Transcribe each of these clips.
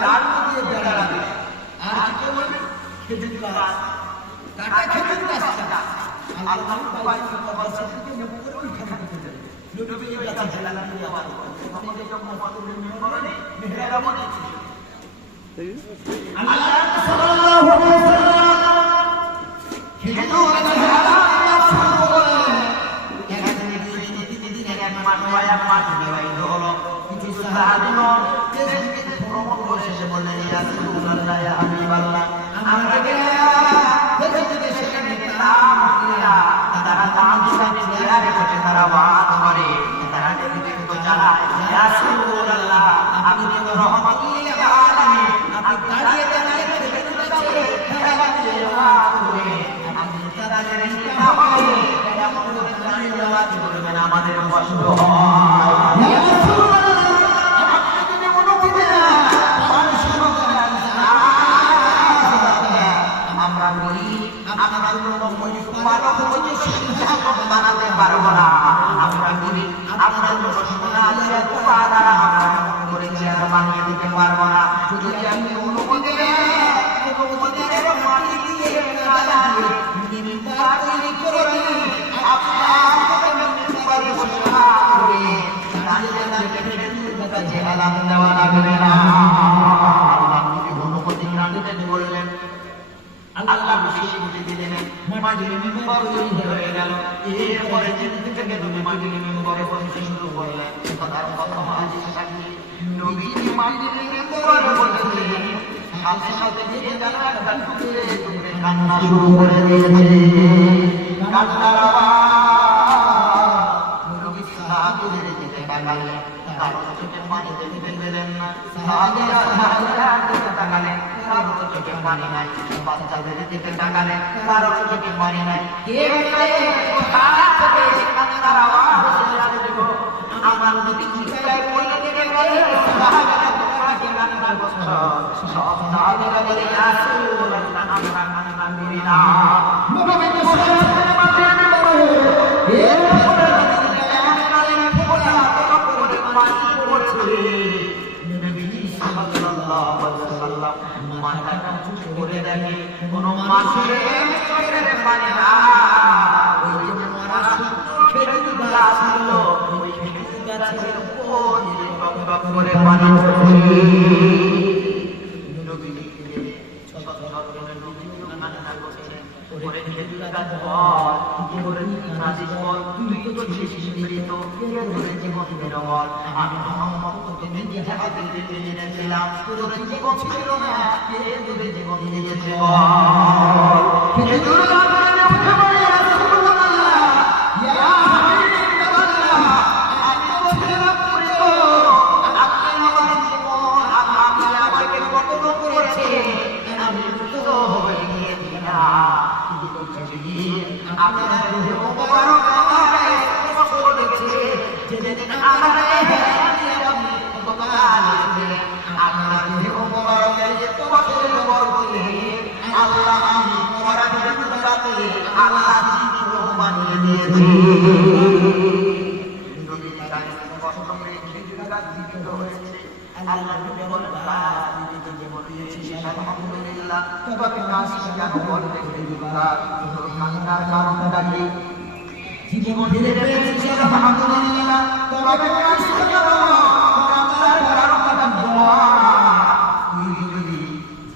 ডাল দিয়ে দাঁড়াবে আর কি করবে খেজুর গাছ কাটা খেজুর গাছটা আল্লাহ পাক বাচ্চা থেকে নেমে করে ওইখানে ঢুকে যাবে নবী এই গাছে লাগিয়ে আবার আপনি যখন মাতুলের মেহরবানি মেহরবানি আল্লাহ সাল্লাল্লাহু আলাইহি ওয়াসাল্লাম খেজুর গাছ আমাদের কষ্ট বানাতে পারবো না আমরা বলি আপনার বানিয়ে দিতে পারবো না যদি আমি অনুমতি বললেন আল্লাহ বেশি বুঝে দিলেন মাটির মেম্বার তৈরি হয়ে গেল এরপরে যেদিন থেকে তুমি মাটির মেম্বারে বসতে শুরু করলে তার কথা মাঝে সাথে নবীজি মাটির মেম্বারে বসলেন সাথে সাথে যে জানা একটা টুকরে টুকরে কান্না শুরু করে দিয়েছে কান্নার আওয়াজ নবীজি সাহাবীদের দিকে তাকালেন কারো চোখে পানি দেখতে পেলেন না সাহাবীরা দিকে তাকালেন কারো চোখে পানি নাই বাচ্চাদের দিকে তাকালেন কারো চোখে পানি নাই কান্নার আওয়াজ আমার নবী চিৎকার করে দিতে বলে সাহাবীরা তোমাকে কান্না করছো সব সাহাবীরা বলে ইয়া রাসূলুল্লাহ আমরা কান্না করি না নবী মাথাটা উঁচু করে দেখে কোনো মানুষের চোখের পানি না ওই যে মরা খেজুর গাছ ছিল ওই খেজুর গাছের উপর টপ টপ করে পানি পড়ছে ওরে খেজুর গাছ বল ওরে নাজিস বল তুই তো জীবিত তোরে জীবন নিরবল আমি মোহাম্মদ তোকে নিজে হাতে দিয়ে এনেছিলাম তোরে জীবন ছিল না কে তোরে জীবন দিয়েছে বল খেজুর গাছের উঠে পড়ে রাসূলুল্লাহ ইয়া হাবিবাল্লাহ আমি তো ছিলাম পুরো আপনি আমার জীবন আপনি আমাকে কত করেছে আমি তো হয়ে গিয়েছিলাম আপনার দেহ মোবারক আমাকে স্পর্শ করেছে যেদিন আমার আপনি উপকার দিলেন আপনার দেহ মোবারকের যে স্পর্শের বরকতে আল্লাহ আমি মরা জীবনটাকে আল্লাহ জীবিত বানিয়ে দিয়েছে নবী তার কষ্ট করে খেজুর গাছ জীবিত হয়েছে আল্লাহ নবী বলেন নিজেকে জীবন দিয়েছি আলহামদুলিল্লাহ তবে কাশি কেন বলতে খেজুর গাছ কান্নার কারণটা কি জীবন ফিরে পেয়েছি আলহামদুলিল্লাহ তবে কাশি কেন কান্নার কারণটা দোয়া তুই যদি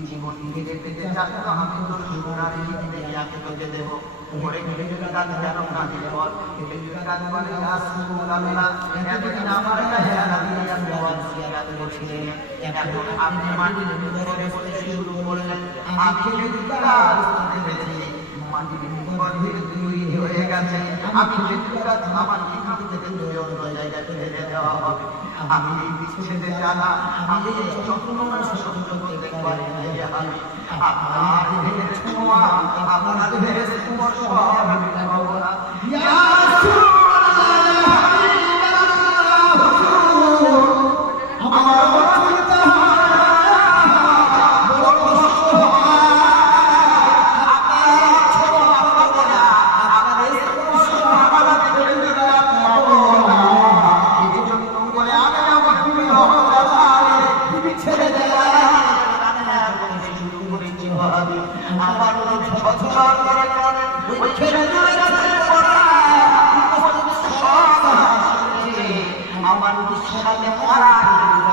জীবন ফিরে পেতে চাস তো আমি তোর সুনার জীবনে ইয়াকে তোকে দেব ওরে খেজুর গাছ যেন কাঁদে বল খেজুর গাছ বলে রাসূলুল্লাহ এতদিন আমার কাছে আমি দোয়া জিয়ারত করছিলেন এখন আপনি মাটির ভিতরে বসে শুরু করলেন আমি খেজুর গাছ বুঝতে পেরেছি মাটির ভিতরে তৈরি হয়ে গেছে আমি খেজুর গাছ আমার এখান থেকে তুলে অন্য জায়গায় ফেলে দেওয়া হবে আমি এই বিচ্ছেদে জানা আমি যত্ন সহ্য করতে পারি না আপনার দেহের ছোঁয়া আপনার দেহের স্পর্শ আমি পাবো না ইয়া রাসূলুল্লাহ আমার বন্ধুটা বড় কষ্ট আপনার ছোঁয়া পাবো না আপনার স্পর্শ আমার দেহের পাবো না এই জন্য করে আমি আমার বিচ্ছেদে জানা আমার নবীর সাথে মরা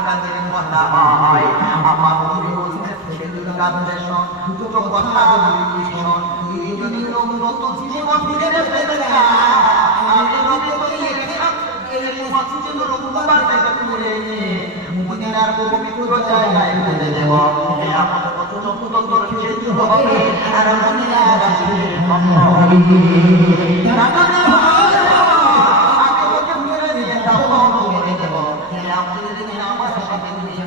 কাজের কথা হয় আমার নবী বলতে খেজুর গাছের দুটো কথা বলি শোন তুই যদি নতুন জীবন ফিরে পেতে চাস আমি নবী বলি এই মসজিদে রোববার থেকে তুলে নিয়ে মদিনার পবিত্র জায়গায় ফেলে দেব আমার কত তোর খেজুর হবে আর মদিনার বাসীর কষ্ট হবে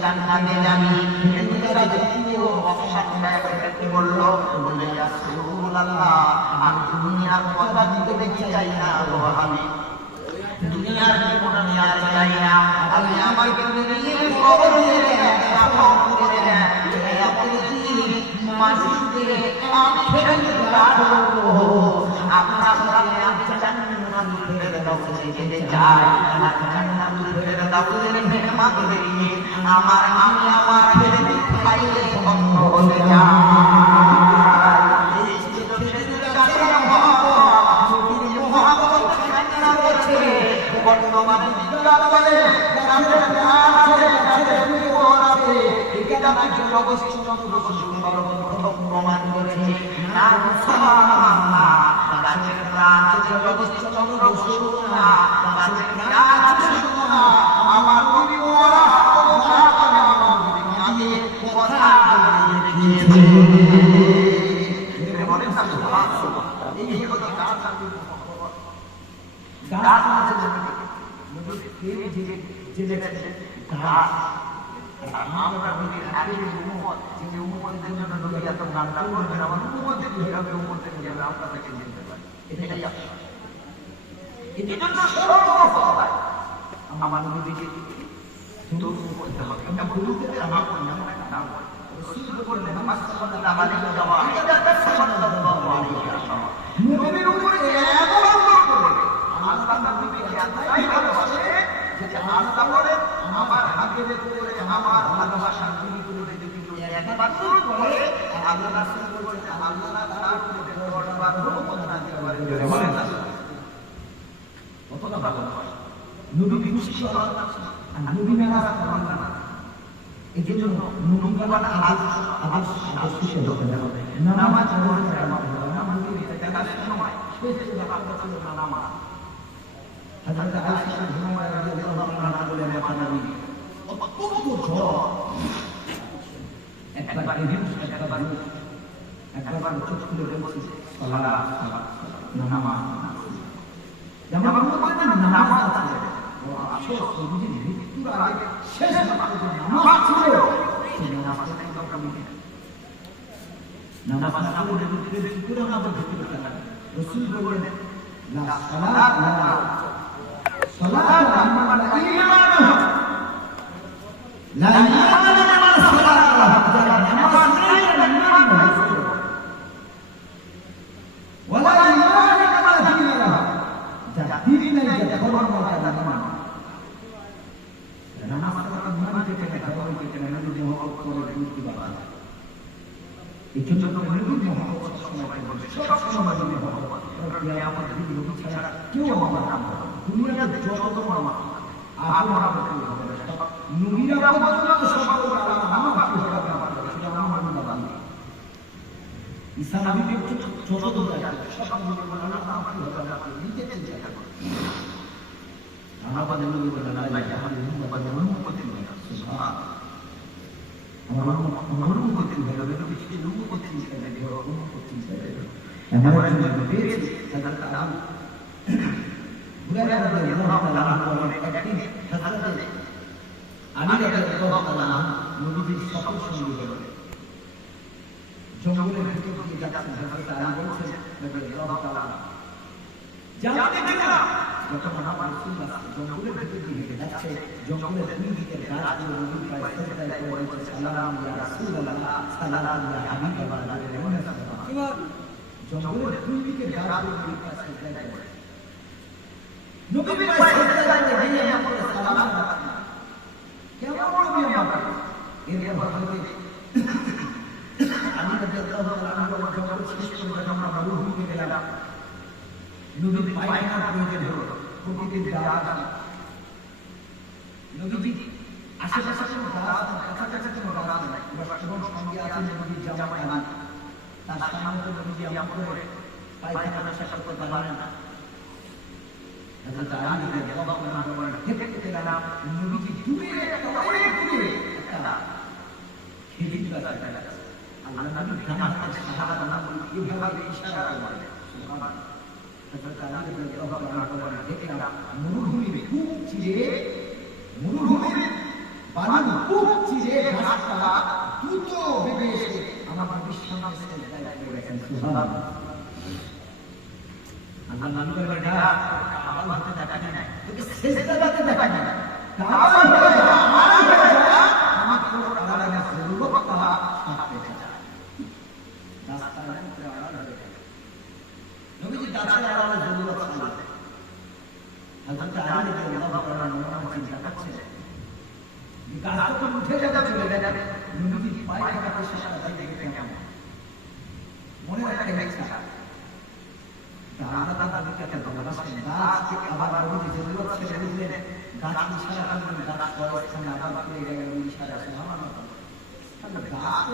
জান্নাতে যাবি হিন্দুরা যদিও অপশনটা করতে বলল বলে ইয়া রাসূলুল্লাহ আমি দুনিয়ার কথা দিতে চাই না গো আমি দুনিয়ার জীবন আমি আর চাই না আমি আমাকে নিয়ে কবরে দাফন করে দেন আপনি মানুষকে আমি ফেরত পাবো আপনার সাথে আমি জান্নাতুল ফেরদাউসে যেতে চাই আর জান্নাতুল ফেরদাউসের মেহমান হয়ে আমার আমি আমার ফেরত খাইলে কষ্ট হয়ে যায় এই ছিল সেদিন কাছে মহব্বত কান্না করছে বর্তমানে বিদ্যালয় বলে কাছে আছে কাছে জীবন আছে এটা নাকি অবশ্যই চন্দ্র সুন্দর প্রমাণ করেছে না সুবহানাল্লাহ গাছের প্রাণ আছে অবশ্যই চন্দ্র সুন্দর গাছের প্রাণ আছে সুন্দর আমার নবী ওরা আমার নবী আমি কথা দেখিয়েছে বলে না সুবহানাল্লাহ এই কথা গাছ আছে গাছ আছে নবী যে গাছ আমরা নবীর আগে উম্মত যে উম্মতের জন্য নবী এত কান্না করবেন আমার উম্মতের কিভাবে উম্মতের কিভাবে আপনাদেরকে চিনতে পারি এটাই আসল এই জন্য সর্বপ্রথম আমার নবীকে তবু করতে হবে এটা বলতে আমার এমন একটা নাম রাসূল বললেন মাসআল্লাহ আলাইহি ওয়া সাল্লাল্লাহু আলাইহি ওয়াসাল্লাম নবীর উপরে এত আদর করে আল্লাহ নবীকে এতটাই ভালোবাসে যে আল্লাহ বলে আমার হাতে করে আমার ভালোবাসা তুমি করে যদি একবার শুরু করে আল্লাহ রাসূল বলেছে আল্লাহ তার উপরে দরবার রহমত নাযিল করে বলেন না কতটা ভালোবাসা নবী খুশি হওয়ার আর নবী মেরাজ করার না এই জন্য নবী বলা আদর্শ হতে হবে নামাজ পড়তে হবে নামাজ পড়তে কাজের সময় শেষে রাখতে হবে নামাজ হযরত আয়েশা হুমায়রা রাদিয়াল্লাহু আনহা বলেন মানবী কত ঝড় একবার একবার চোখ খুলে বলছে সালাত নামাজ যেমন বলতেন নামাজ আছে আফসোস নবীজি মৃত্যুর আগে শেষ নামাজ ছিল সেই নামাজটা আমরা মিটি নামাজ না পড়লে পুরো নামাজ ঢুকে যেতে লাগে রাসূল বললেন লা সালাত সালাত আমার ঈমান লা ঈমান লিমান সালাত নামাজ নেই ঈমান ওয়ালা ঈমান লিমান দীন যা দিন নাই যা ধর্ম নাই তা নামাজ নামাজ পড়া মানে থেকে ধর্ম থেকে নবী মহব্বত করে দুটি বাবা এই জন্য নবী মহব্বত সময় বলছে সব সময় নবী মহব্বত কিয়ামত দিন নবী ছাড়া কেউ আমার নাম দুনিয়াতে যত মামা আপনারা বলতে হবে নবীরা বলতে সব আল্লাহ আমার কি হবে সেটা আমার বাবা ঈসা নবীকে ছোট তো সব নবী বলেন আমার কি হবে আপনি নিজে চিন্তা করুন আমাদের নবী বলেন আল্লাহ আমাদের উম্মতের নিয়ে সুবহানাল্লাহ আমার উম্মতের নিয়ে নবী কি উম্মতের নিয়ে উম্মতের নিয়ে আমরা নবী পেয়েছি হযরত আবু হুরায়রা রাদিয়াল্লাহু তাআলা বলেন একদিন হযরত আলী রাদিয়াল্লাহু তাআলা নবীর সকল সঙ্গী হলেন জঙ্গলের ভিতর দিয়ে যাচ্ছেন হযরত আলী বলছেন রাদিয়াল্লাহু তাআলা জানতে দিনা যখন আমার রাসূলুল্লাহ জঙ্গলের ভিতর দিয়ে যাচ্ছে জঙ্গলের দুই দিকে গাছগুলো নবীর পায়ে সেজদায় পড়ে বলছে সালাম ইয়া রাসূলুল্লাহ সালাম ইয়া হাবিবাল্লাহ এবার জঙ্গলের দুই দিকে গাছগুলো নবীর পায়ে সেজদায় পড়ে নবীর পায়ে সেজদায় পড়ে দিয়ে আমরা সালাম কেমন নবী আমরা এরপর হযরত আলী রাদিয়াল্লাহু তাআলা জঙ্গল শেষ করে যখন আমরা মরুভূমিতে গেলাম নবীর পায়খানার প্রয়োজন হলো প্রতিদিন রাত নবীজি আশেপাশে কোনো গাছ নেই, কাছাকাছি কোনো গাছ নেই, এবং সঙ্গে আছে নবীর জামাই আলী। তার সামনে তো নবীজি এমন করে পায়খানা পেশাব করতে পারেন না। হযরত আলী রাদিয়াল্লাহু তাআলা বলেন, হেঁটে গেলাম, নবীজি দূরে অনেক দূরে একটা খেজুর গাছ দেখা যাচ্ছে। আল্লাহ নবী ডান হাতে শাহাদাত নাম এভাবে ইশারা করেন। সুবহানাল্লাহ। হযরত আলী রাদিয়াল্লাহু তাআলা বলেন, দেখলাম মরুভূমির খুব চিরে, মরুভূমির বালু খুব চিরে ঘাসটা দ্রুত বেগে এসে আমার নবীর সামনে সেজদায় পড়ে গেছেন। সুবহানাল্লাহ। আল্লাহ নবী বলেন, না আমার হাতে দেখা নাই, তোকে সেজদাতে দেখা নাই, কাবা হয়ে যা, আমার হয়ে যা, আমি তোর আলাদা জরুরতটা থাকতে চাই। রাস্তার উপরে আলাদা হয়ে যায় নবীজি, গাছের আলাদা জরুরত আছে। হযরত আলী রাদিয়াল্লাহু তাআলা মনে চিন্তা করছে, গাছ তো উঠে যাবে, চলে যাবে, নবীজি পায়খানা পেশাবটা দেখে কেমন মনে একটা ইচ্ছা। আল্লাহ তাআলাকে একটা ভালোবাসেন, গাছকে আবার নবীজি জরুরত ছেড়ে দিলেন, গাছ ইশারা করলেন, গাছ স্থানে আবার ফিরে গেল ইশারা। সুবহানাল্লাহ। তাহলে গাছ তো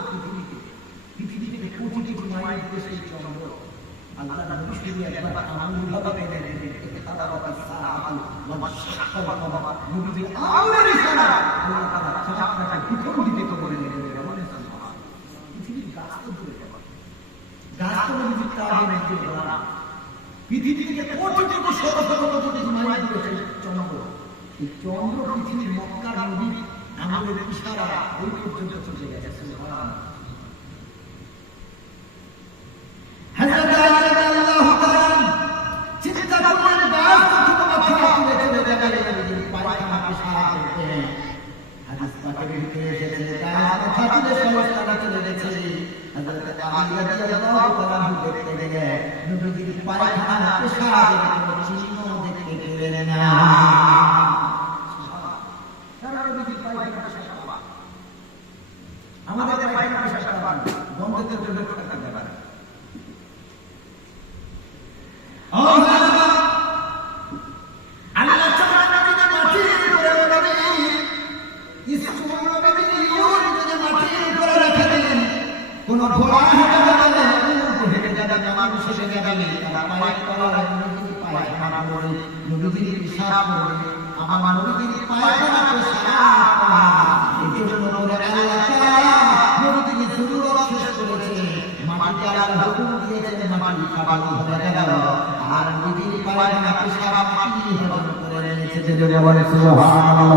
পৃথিবীতে কোটি কোটি মাইল দূরে সেই চন্দ্র, আল্লাহ নবী শুধু একবার আমূলভাবে মেনে নিলেন, ইখতারাবাতিস সাআতু ওয়া মাশাক্কাল কমার, নবীজির আমলের ইশারা আল্লাহ তাআলা চাঁদটাকে ভূখণ্ডিত করে দিলেন। সুবহানাল্লাহ। পৃথিবীর গাছ তো দূরে গেল, গাছ তো নবীজির তাবে নিজে বলা, পৃথিবী থেকে কোটি কোটি শত শত কোটি মাইল দূরে চন্দ্র, এই চন্দ্র পৃথিবীর মক্কার নবীর আমলের ইশারা ওই পর্যন্ত চলে গেছে। সুবহানাল্লাহ। হযরত আলী রাদিয়াল্লাহু তাআলা চিন্তা করলেন, গাছ তো মাথা তুলে চলে যাবে, নবীজির পায়খানা পেশাব করতে। হাদিস পাকের ভিতরে এসেছে, গাছ মাথা তুলে সমস্ত চলে গেছে। হযরত আলী রাদিয়াল্লাহু তাআলা দেখতে গেলেন, নবীজির পায়খানা পেশাবের কোনো চিহ্ন দেখতে পেলেন না। সারা নবীজির পায়খানা পেশাব, আমাদের পায়খানা পেশাব বন্ধের জন্য করতে পারে। আল্লাহ তাআলা নবীকে মাটির উপরে রাখলেন, ইসমাঈল নবীকে মাটির উপরে রাখলেন। কোন ঘোড়া হেঁটে যাবে, উট হেঁটে যাবে, মানুষ হেঁটে যাবে, তারা পায়ের তলায় নবীজির পায়খানা পড়ে, নবীজির পেশাব পড়ে, আমার নবীজির পায়খানা পেশাব। এই জন্য আল্লাহ তাআলা নবীজির জরুরত শেষ করেছে, মাটিকে আল্লাহ হুকুম দিয়েছেন, মাটি খাবাল হয়ে গেল, আর নবীজির পায়খানা পেশাব মাটি হজম করে নিয়েছে। যে বলে সুবহানাল্লাহ।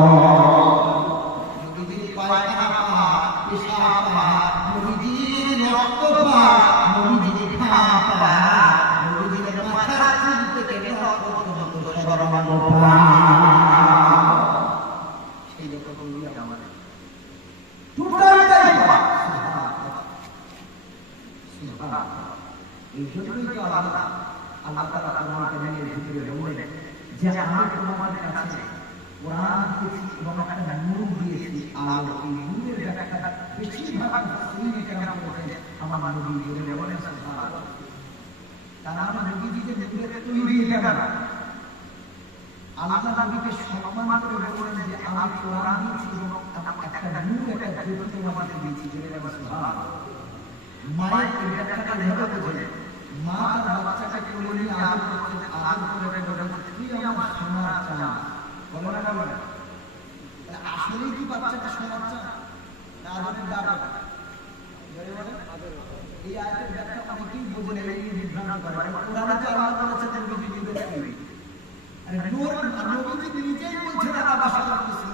নবীজির পায়খানা পেশাব, নবীজির রক্ত, নবীজির ঘাম, নবীজির মাথার চুল থেকে রক্ত সরানো, সেই রকম আমাদের টোটালটাই এই জন্যই তো আল্লাহ তাআলা কোরআনের ভিতরে বললেন যে আমি তোমাদের কাছে কোরআন দিয়েছি এবং একটা নূর দিয়েছি, আর এই নূরের ব্যাখ্যা বেশিরভাগ মুফাসসিরিন কেরাম বলেছেন আমার নবী বলেন সুবহানাল্লাহ। তারা নবীজিকে নূরের তৈরি এটা না, আল্লাহ নবীকে সম্মান করে বলেন যে আমি কোরআন দিয়েছি এবং একটা নূর, একটা জ্যোতি তোমাদের দিয়েছি। সুবহানাল্লাহ। মায়ের এই ব্যাখ্যাটা এভাবে বোঝে, মা তার বাচ্চাকে কোলে নিয়ে আদর করতে বলেন, তুই আমার সোনার চাঁদ, বলে না বলে আসলেই কি বাচ্চাটা সোনার চাঁদ না আদরের দাঁড়া? এই আয়াতের ব্যাখ্যা অনেকেই বোঝে না, এই বিভ্রান্ত করে। কোরআনে তো আল্লাহ বলেছেন নবীজি নিজে তৈরি, আর নবীজি নিজেই বলছেন আল্লাহ ভাষা করতেছে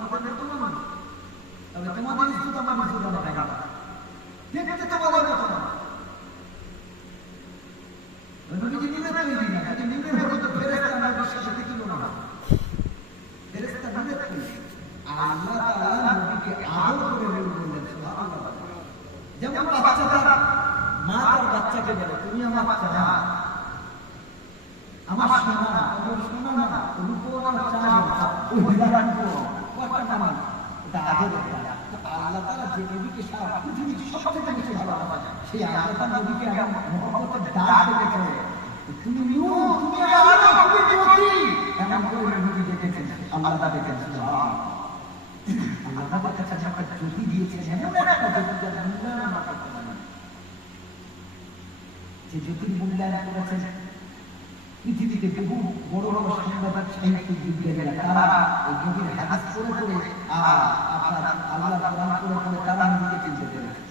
তোমাদের তো না, তবে তোমাদের ইজ্জত আমার ইজ্জত না টাকা দেখতে তোমাদের মতো না। নবীজি নিজে তৈরি না, যদি নিজে হতো তো ফেরেশতা নবীর সাথে কি না, ফেরেশতা নিজে তৈরি। আল্লাহ তাআলা নবীকে আদর করে বললেন সুবহানাল্লাহ। যেমন বাচ্চাটা মা তার বাচ্চাকে বলে তুমি আমার বাচ্চা, আমার সোনা, তোমার সোনা না, রূপো না চাঁদ, ওই হীরা কতটা মান, এটা আদর। আল্লাহ তাআলা যে নবীকে সারা পৃথিবীর সবচেয়ে বেশি ভালোবাসেন, সেই আল্লাহ তাআলা নবীকে মহব্বতের ডাক দিয়েছে, তুমি নূর, তুমি আলো, তুমি জ্যোতি, কেমন করে নবী দেখেছেন, আল্লাহ দেখেছেন। আল্লাহ তাদের কাছে একটা জ্যোতি দিয়েছেন, এমন একটা জ্যোতি যার মূল্যায়ন আমরা করতে পারি না। যে জ্যোতির মূল্যায়ন করেছেন পৃথিবীতে বহু বড় বড় সাংবাদিক সাহিত্যিক বিজ্ঞানীরা, তারা এই জ্যোতির হাদিস পড়ে পড়ে আপনার আল্লাহ কোরআন পড়ে পড়ে তারা নিজেকে চিনতে পেরেছে।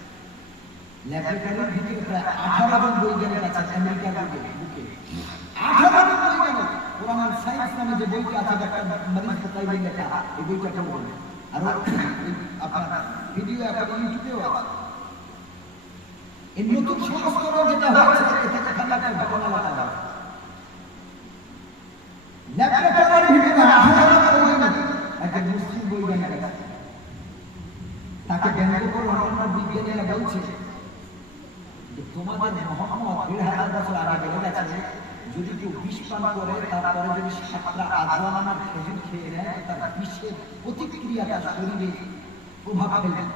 ল্যাবরেটরির ভিতরে প্রায় 18 জন বৈজ্ঞানিক আছে আমেরিকার বুকে, 18 জন বৈজ্ঞানিক। কোরআন সায়েন্স নামে যে বইটা আছে ডাক্তার মারিস কোতাইবের লেখা, এই বইটা পড়বেন। আর আপনার ভিডিও এখন ইউটিউবেও আছে। এই নতুন সংস্করণ যেটা হচ্ছে এটা খালি একটা ঘটনা লেখা আছে। ল্যাবরেটরির ভিতরে 18 জন বৈজ্ঞানিক, একটা মুসলিম বৈজ্ঞানিক আছে, তাকে ব্যঙ্গ করে অন্যান্য বিজ্ঞানীরা বলছে যে তোমাদের মোহাম্মদ 1500 বছর আগে বেড়ে গেছে, যদি কেউ বিষ পান করে তারপরে যদি 7টা আজওয়ান আমার খেজুর খেয়ে নেয় তার বিষের প্রতিক্রিয়া তার শরীরে প্রভাব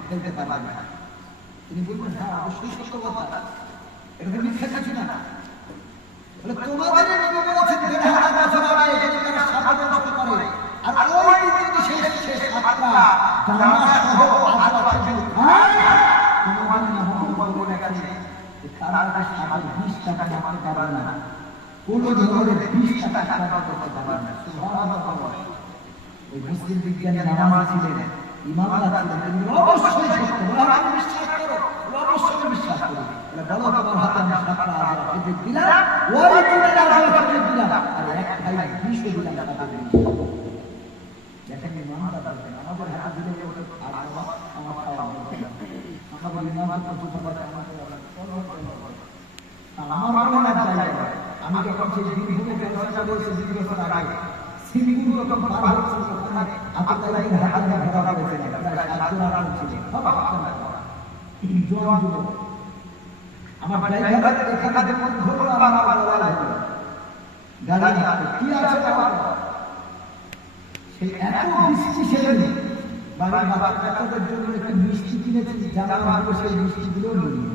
ফেলতে পারবে না। তিনি বলবেন হ্যাঁ অবশ্যই সত্য কথা, এটা মিথ্যা কিছু না। তোমাদের নবী বলেছেন 1500 বছর আগে যদি তারা 7 নষ্ট করে আর ওই দিন শেষ 7টা দানা সহ আজওয়ান খেজুর খায়, তোমাদের মোহাম্মদ বলে গেছে তারা সাপের বিষটা মারতে পারবে না, কোনো ধরনের বিষটা করতে পারবে না। সুবহানাল্লাহ। ওই মুসলিম বিজ্ঞানী নামাজ ছিলেন, ইমামদার ছিলেন, তিনি অবশ্যই সত্য বলে বিশ্বাস করো, অবশ্যই বিশ্বাস করো। বলো তোমার হাতে আমি 7টা আজওয়ান খেজুর দিলাম, ওই দিনের আজওয়ান খেজুর দিলাম, আর এক ভাই বিষও দিলাম তাদের। দেখেন ইমামদার বলেন আমাদের হাতে দিলে আর আমার খাওয়া বলতে আমার ইমামদার কত বড় আমার মনে হয় আমি যখন সেই দিনভূমি ব্যবসা করেছি 2 বছর আগে, সিঙ্গুর রকম পার হচ্ছে ওখানে আততায়ীর হাতে ধরা পড়েছে, প্রায় 7 জন আটক ছিলেন, সব জোয়ান যুবক। আমার ড্রাইভার এখানে ধরলো, আমার গলায় ধরলো, গাড়ি কি আছে বাবা, সেই এত বৃষ্টি সেদিন বাড়ির বাচ্চাদের জন্য একটু মিষ্টি কিনেছি, জানা হলো সেই মিষ্টিগুলো নিয়ে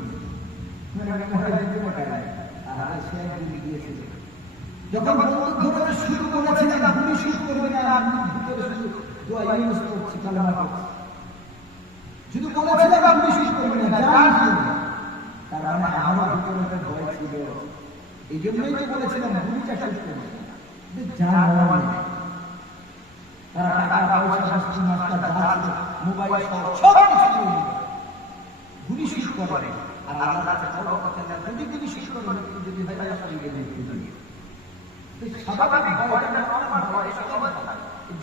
যখন বন্দুক ধরে শুরু করেছিলেন গুলি শুরু করবে না, ভিতরে শুধু দোয়া ইউজ করছি, কালেমা পড়ছি, শুধু বলেছিলেন গুলি শুরু করবে না, তার মানে আমার ভিতরে ভয় ছিল। এই জন্যই তো বলেছিলাম গুলিটা শেষ করবে তারা টাকা পয়সা বস্তু মাস্টার জাহাজ মোবাইল সব কিছু গুলি শুরু করে। আর আল্লাহ কাছে বড় কথা না, যদি গুলি শুরু করে যদি ভাই আসলে গেলে স্বাভাবিক ভয়টা না আমার ভয় স্বাভাবিক,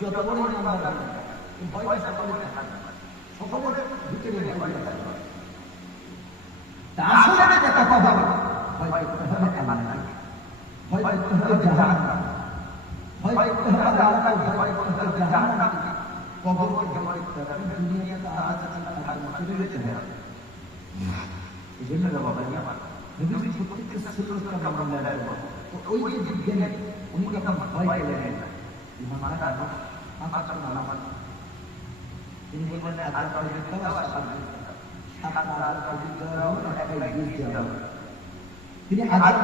যত বড় নাম্বার এই ভয়টা সকলের থাকে, সকলের ভিতরে ভয় থাকে। তা আসলে এটা কথা হবে ভয় করতে হবে আল্লাহ, ভয় করতে হবে জাহান্নাম, ভয় করতে হবে আল্লাহকে, ভয় করতে হবে জাহান্নাম, কবরকে ভয় করতে হবে, দুনিয়াতে আযাব থাকবে চলে যেতে হবে। এজন্য বাবা আমার নবী প্রত্যেকটা সুন্নতকে মূল্যায়ন করব। তো ওই যে বিজ্ঞানী উনি যখন ভয় পেলেন ইমাম আহমদ আসাদ তিনি বললেন আযাব দিতে হবে, তিনি আযাব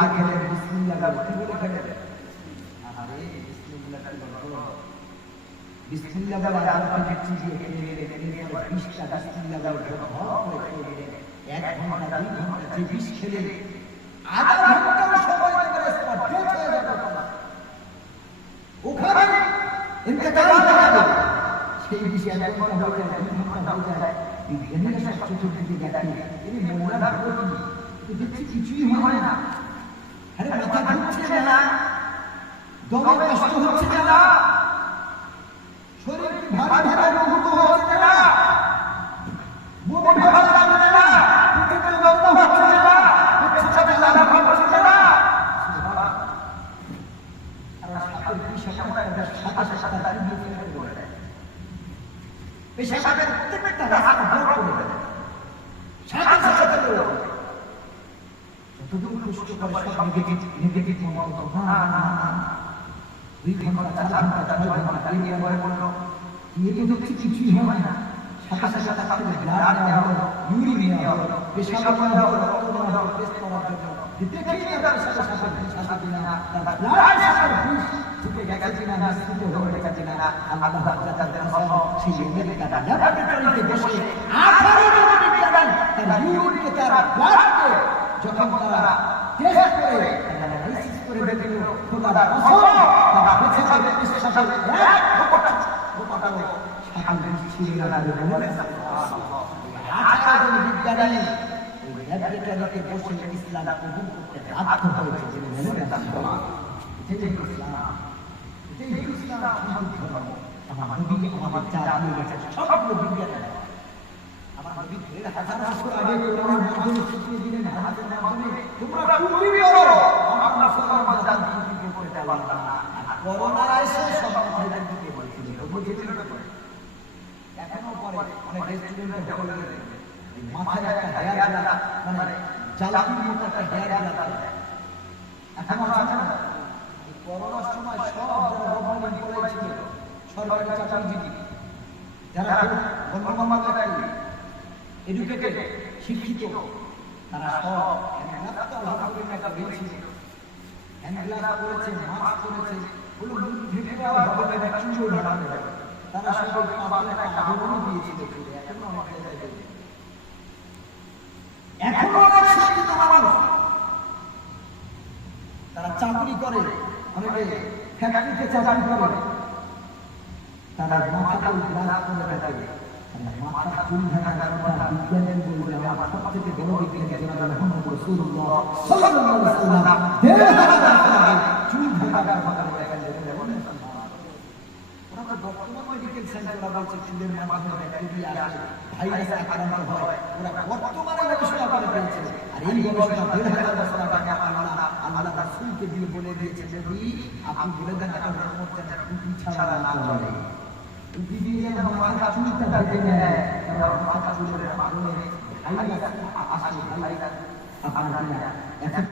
আগে খেলেন বিসমিল্লাহ কি বলে খেলেন, আরে বিসমিল্লাহ বলো, বিসমিল্লাহ বলে আযাব দিচ্ছি যে খেলে পরে 20টা বিসমিল্লাহ বলে ভর করে খেলে 1 ঘন্টা 2 ঘন্টা যে বিষ খেলে আধা ঘন্টাও সময় দেবে স্পট ডেথ হয়ে যাবে, ওখানে ইন্তেকাল হবে, সেই বিষয়ে 1 ঘন্টা হয়ে যায় 2 ঘন্টা হয়ে যায়। বিজ্ঞানীরা সব চতুর্দিকে দেখে তিনি মোল্লা বলেন তো দেখছি কিছুই হয় না, আরে মাথা ঘুরছে না, দমে কষ্ট হচ্ছে না, শরীর ভারী ভারী অনুভূত হচ্ছে না, বমি ভালো লাগছে না, পিঠে ব্যথা হচ্ছে না, পেছনে লাগা হচ্ছে না। আর সাথে সাথে সাথে তার দিয়ে করে দেয়, পেশাবের প্রত্যেকটা রাস্তা ব্লক করে দেয়, সাথে সাথে যতদূর কষ্ট করে সব নেগেটিভ মনোভাব, না না না 2 ঘন্টা 4 ঘন্টা 6 ঘন্টা কালিয়ে পরে বলল দিয়ে তো দেখছি কিছুই হয় না, সাথে সাথে ব্লাড নেওয়া হলো, ইউরিন নেওয়া হলো, পেশাব নেওয়া হলো, রক্ত নেওয়া হলো, টেস্ট করার জন্য দেখি তার সাথে সাথে সাথে কিনা তার ব্লাড সাথে বিষ ঢুকে গেছে কিনা নিশ্চিত হয়ে গেছে কিনা আল্লাহ জান্নাতের কসম সেই আমেরিকার ল্যাবরেটরিতে বসে 18 জন বিজ্ঞানী তার ইউরিনকে তার ব্লাডকে যখন তারা টেস্ট করে অ্যানালাইসিস করে দেখল খোদার কসম তারা বেঁচে যাবে পেশাবে এক ফোঁটাও সাকাল ছিল না বলে সুবহানাল্লাহ 18 জন বিজ্ঞানী ল্যাবরেটরিতে বসে ইসলাম কবুল করতে বাধ্য হয়েছে জেনে নেবেন এটাই ইসলাম এটাই ইসলাম শান্তি ধর্ম আমার নবী আমাদের যা দিয়ে গেছে সবগুলো বিজ্ঞান আমার নবী 1000 বছর আগে কোরআনের মাধ্যমে শিখিয়ে দিলেন হাদিসের মাধ্যমে তোমরা টুপি পরো আমরা মুসলমান জাতি টুপি পরতে পারতাম না করোনা এসে সব কথাটা দিতে বলেছিল বুঝেছিল না এখনো পরে অনেক রেস্টুরেন্টে হলে মাথায় একটা হেয়ার লাগা মানে জালাপির মতো একটা হেয়ার লাগা এখন আছে না করোনার সময় সব যারা গভর্নমেন্ট করেছিল সরকারি চাকরিজীবী যারা গণমাধ্যমে এডুকেটেড শিক্ষিত তারা সব আলহামদুলিল্লাহ বেরিয়েছিল হ্যান্ডগ্লাস করেছে মাস্ক করেছে ওগুলো মুখ ঢেকে দেওয়া হবে না চুল ঢাকা দেবে তারা সব পাতলা একটা আবরণ দিয়েছিল এখন অনেক জায়গায় এখনো অনেক শিক্ষিত মানুষ তারা চাকরি করে অনেকে ফ্যাক্টরিতে চাকরি করে তারা মাথাটা গ্লাস করে থাকে মাথা চুল ঢাকার কথা বিজ্ঞানী বলবে আমার সবথেকে বড় বিজ্ঞানী জনাব মুহাম্মদ রাসূলুল্লাহ সাল্লাল্লাহু আলাইহি ওয়াসাল্লাম চুল ঢাকার কথা বলেন ওরা বর্তমান মেডিকেল সেন্টাররা বলছে চুলের মাধ্যমে ব্যাকটেরিয়া আসে ভাইরাস আক্রান্ত হয় ওরা বর্তমানে গবেষণা করে পেয়েছে আর এই গবেষণা 1000 বছর আগে আল্লাহ রাসূলকে দিয়ে বলে দিয়েছে নবী আপনি বলে দেন আপনার উম্মত যেন টুপি ছাড়া না চলে টুপি দিয়ে যেন মাথা চুলটা ঢেকে নেয় মাথা চুলের মাধ্যমে ভাইরাস আসে ভাইরাস আপনার